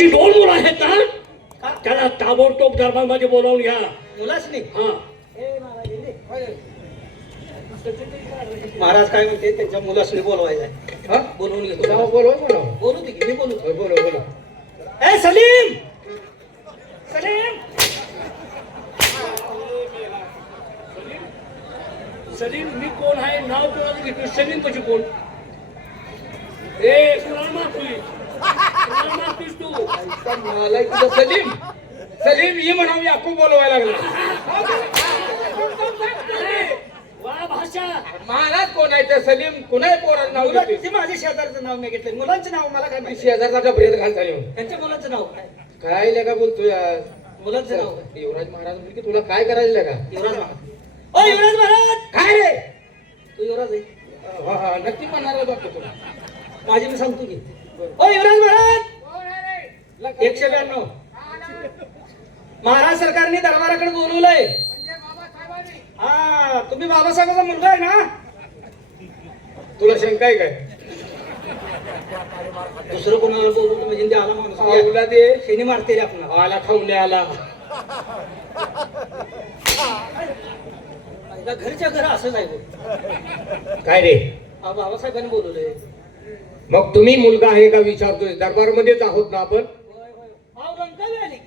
माझी 2 मुलं आहेत ना, त्याला ताबडतोब दरबारमध्ये बोलावून घ्या. मुलाच नाही. हा महाराज काय म्हणते त्यांच्या मुलासनी बोलवायला. बोलवून घेतो. बोलू दे की, मी बोलू. ए सलीम, सलीम, सलीम मी कोण आहे नाव कोणाचं घेतो? सलीम म्हणजे कोण? ए कुणाला मारतोस तू? मला तुझं सलीम सलीम ही म्हणावी याकूब बोलवायला लागला. वा भाषा. महाराज कोण आहे ते सलीम? कुणाही पोराचं नाव घेतोय? ते माझ्या शेजारचं नाव मी घेतलंय. मुलांचं नाव मला काय माहिती. शेजारचा डबऱ्यात घाल झाली. त्यांच्या मुलाचं नाव काय? काय लेका बोलतोय आज? मुलांचं नाव काय? युवराज महाराज म्हणजे की तुला काय करायचं लेका? युवराज महाराज. ओ युवराज महाराज. काय रे? तू युवराज आहे? हा नक्की म्हणणार बघतो तुला. माझी मी सांगतो की. ओ युवराज महाराज. 192. महाराज सरकारने दरबाराकडे बोलवलंय. हा तुम्ही बाबासाहेबांचा मुलगा आहे ना? तुला शंका आहे काय? दुसरं कोणाला बोलवलं म्हणजे ते आला माणूस. आवला दे शेणी मारते रे आपला. आला खाऊन आला. घरच्या घर असंच आहे बघ. काय रे? बाबासाहेबांनी बोलवलंय. मग तुम्ही मुलगा आहे का विचारतोय? दरबारमध्येच आहोत ना आपण. रंकावी आली.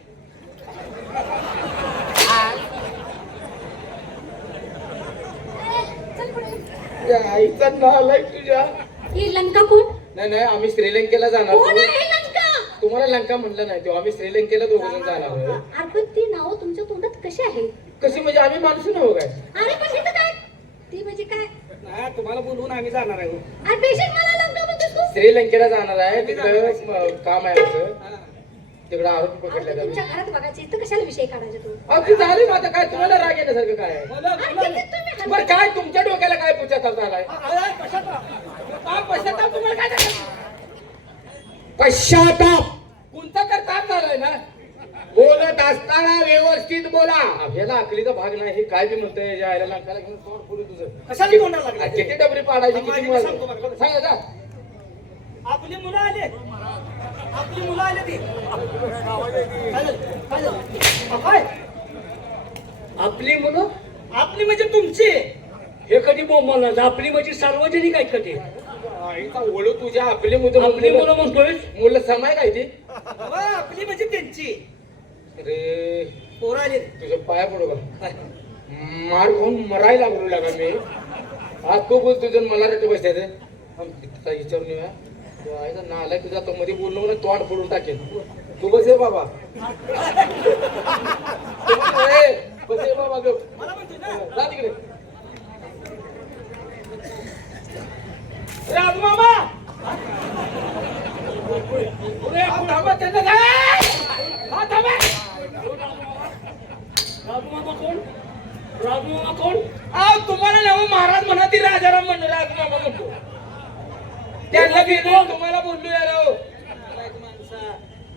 आईचा नालाय तुझ्या. ही लंका कोण? नाही आम्ही श्रीलंकेला जाणार. कोण आहे लंका? तुम्हाला लंका म्हटलं नाही तेव्हा आम्ही श्रीलंकेला दोघं जाणार. अरे ती नाव तुमच्या तोंडात कशी आहे? कशी म्हणजे आम्ही माणसं नव्ह काय? अरे पण इथं काय? ती म्हणजे काय? नाही तुम्हाला बोलवून आम्ही जाणार आहे. अरे पेशंट मला लंका म्हणतोस तू? श्रीलंकेला जाणार आहे. तिकडे काम आहे आमचं. तिकडे आरोपी पकडले अरे तुमच्या घरात बघायचं इथं कशाला विषय काढायचा तू? अगदी झाली आता काय तुम्हाला राग येण्यासारखं काय आहे? अरे किती तुम्ही बरं काय तुमच्या डोक्याला काय पश्चाताप झालाय? पश्चाताप कोणता करताप झालाय ना? बोलत असताना व्यवस्थित बोला. आपल्याला अकलीचा भाग नाही. हे काय बी म्हणतोय यायला लंकाला घेऊन तोंड फोडू तुझं. कशाला तोंडाला लागलं? किती डबरी पाडायची किती माझी मुलं? सांगतो बघा. सांगा जा. आपली मुलं आले. आपली मुलं आले ती. काय झालं? काय? आपली मुलं? आपली म्हणजे तुमची. हे कधी बोंबला? आपली म्हणजे सार्वजनिक आहेत कधी? आईचा ओळू तुझ्या आपली मुलं. आपली मुलं म्हणतोय. मुलं समाय काय ती? आपली म्हणजे त्यांची. अरे पोरं आले. तुझं पाया पडू का? मार खाऊन मरायला लागलो लागा मी. आज तू बोल तुझं मला रट्टे बसतायचं. काय विचारून येऊया. ना आलाय तुझा तो मध्ये बोललो मला तोंड फोडून टाकेल. तू बस ये बाबा. बस ये बाबा गप. मला म्हणतोय ना. जा तिकडे. राजू मामा. थांबा त्यांना काय? राजू मामा कोण? राजू मामा कोण? तुम्हाला नाव महाराज म्हणा ती राजाराम म्हणलं राजू मामा म्हणतो. त्यांना गेलो तुम्हाला बोललो यार.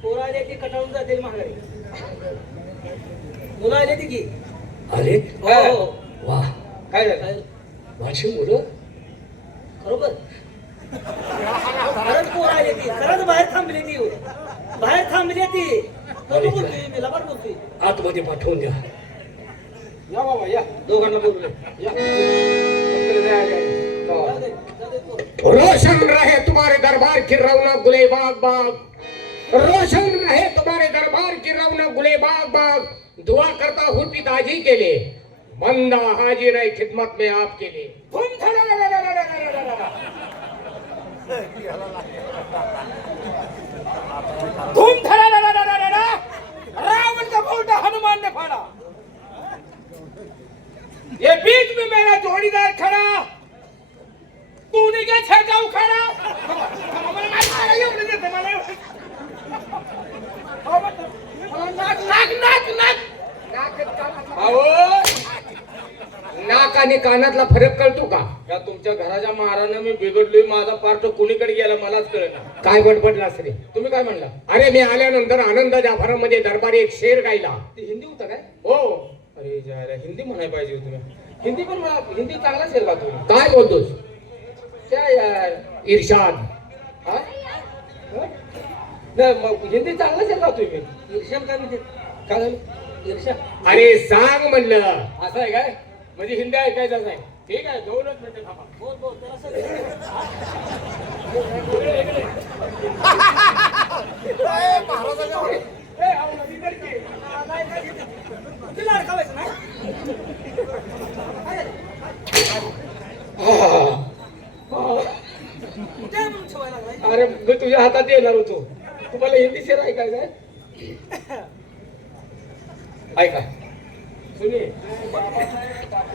पोरं आले ती कटाळून जातील महागाई. मुलं आले ती की. अरे हो. वा काय झालं? माझी मुलं खरोबर खरंच पोरं आले ती. खरंच बाहेर थांबली ती. बाहेर थांबली ती. खरं बोलतोय मी. लबाड बोलतोय. आतमध्ये पाठवून द्या. या बाबा या. दोघांना बोलले. या. रोशन रहे तुम्हारे दरबार की रौनक गुलेबाग बाग. रोशन रहे तुम्हारे दरबार की रौनक गुलेबाग बाग. दुआ करता हूँ पिताजी के लिए. बंदा हाजिर है खिदमत में आपके लिए. रावण का बोलता हनुमान ने फाड़ा. ये बीच में मेरा जोड़ीदार खड़ा. तूने क्या छेका उखाड़ा? नाक आणि कानातला फरक कळतो का? या तुमच्या घराच्या महारानं मी बिघडलोय. माझा पार्ट कोणीकडे गेला मलाच कळेना. काय बडबडलास रे? तुम्ही काय म्हणला? अरे मी आल्यानंतर आनंद जाफरामध्ये दरबारी एक शेर गायला. ते हिंदी होता काय? हो. अरे जायला हिंदी म्हणाय पाहिजे होती तुम्ही. हिंदी पण मला हिंदी चांगला शेर गातो. काय बोलतोस? क्या यार? इर्शाद. हा? नाही मग हिंदी चांगलंच येत तुम्ही. ईर्ष्या काय म्हणते काय झालं? ईर्ष्या अरे सांग म्हणलं. असं आहे काय म्हणजे हिंदी ऐकायचं नाही. ठीक आहे 2च मिनिटं थांबा. बोल बोल जरा ए, अहो, नदी कर की. तिला अडकावायचं नाही ते म्हणून ठेवायला लागलाय. अरे मी तुझ्या हातात येणार होतो. तुम्हाला हिंदी शेर ऐकायचं आहे? ऐका सुनिए.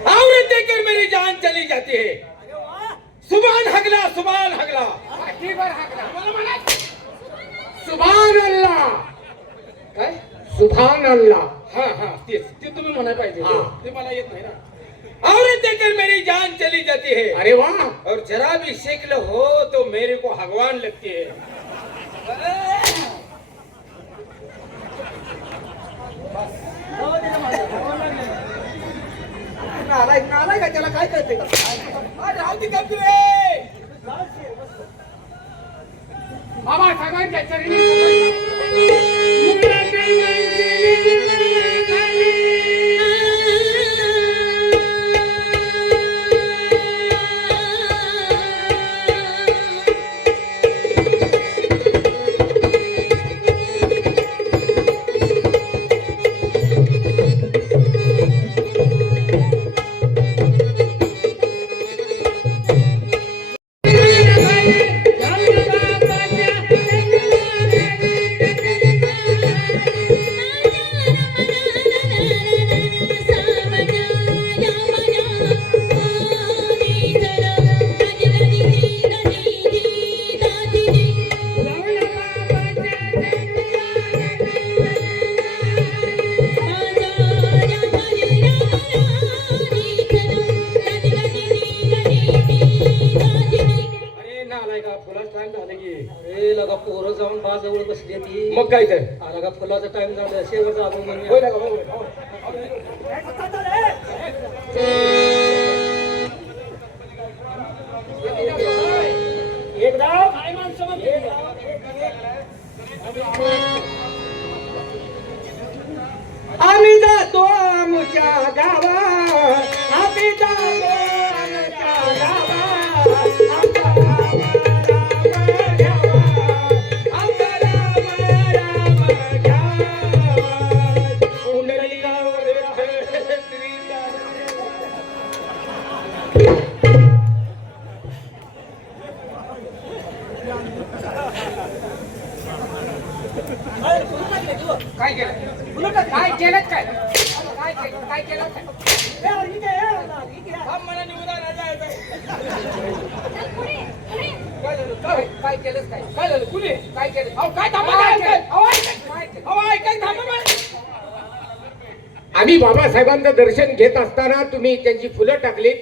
औरत देखकर मेरी जान चली जाती है. अरे वा सुभान हगला सुभान हगला. सुभान अल्लाह. काय सुभान अल्लाह. हा हा तेच ते तुम्ही म्हणायला पाहिजे. हा. ते मला येत नाही ना. औरत देखकर मेरी जान चली जाती है अरे वाह. और जरा भी शिकल हो तो मेरे को भगवान लगती है. नालायक नालायक आहे, त्याला काय कळते का राहू दे का तुले? बाबा साहेबांच्या चरणी अरे नालाय का फुलाच टाइम झालं की. अरे लगा पोरं जाऊन बाजवळ बसली ती मग काय तर आला का फुलाचा टाइम झाला शेवटचा आलो होय म्हणून ना का? होय, होय. एकदा काय माणसं म्हणते आम्ही जातो आमच्या गावात. आम्ही जातो आमच्या गावात. आमचा राम राम घ्यावा. आमचा राम राम घ्यावा. पुंडलिकावर काय केलं? काय केलं काय? काय केलं काय? थांब, मला निवडा राजा येतोय. काय झालं? काय केलंस काय? काय झालं? कुणी? काय केलं? अहो काय थांबा काय केलं? अहो ऐकाय थांबा मला. आम्ही बाबासाहेबांचं दर्शन घेत असताना तुम्ही त्यांची फुलं टाकलीत.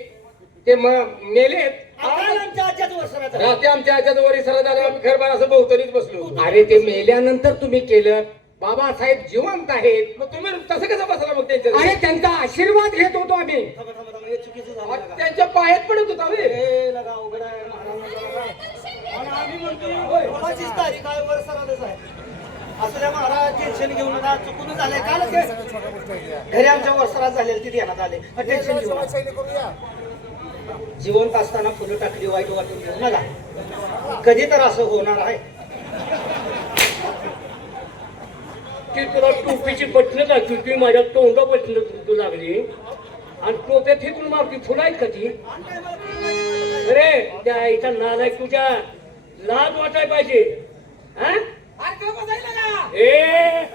ते मेलेत. आमच्या आजच्याच वर्षाचा रात्री आमच्या आजच्या वरी सरा झाला. आम्ही खरबार असं बहुतरीच बसलो. अरे ते मेल्यानंतर तुम्ही केलं. बाबासाहेब जिवंत आहेत. मग तुम्ही तसं कसं बसला मग त्यांच्या अरे त्यांचा आशीर्वाद घेत होतो आम्ही. थांबा थांबा थांबा हे चुकीचं झालं लगा. त्यांच्या पायात पडत होता बे. हे लगा अवघड आहे महाराज. आणि आम्ही म्हणतो बाबाचीच तारीख आहे वर सरालच आहे असं द्या महाराज टेन्शन घेऊन नका चुकून झालंय काल ते घरी आमच्या वसरात झालेली ती ध्यानात आले टेन्शन घेऊ नका. जिवंत असताना फुलं टाकली वाईट वाटून घेऊ नका. कधी तर असं होणार आहे. की तुला टोपीची बटणं लागली ती माझ्या तोंडा बटणं लागली आणि टोप्या फेकून मारती फुलं आहेत का ती? अरे त्या आईचा नालायक तुझ्या लाज वाटाय पाहिजे. हा? अरे का बसायला का? ए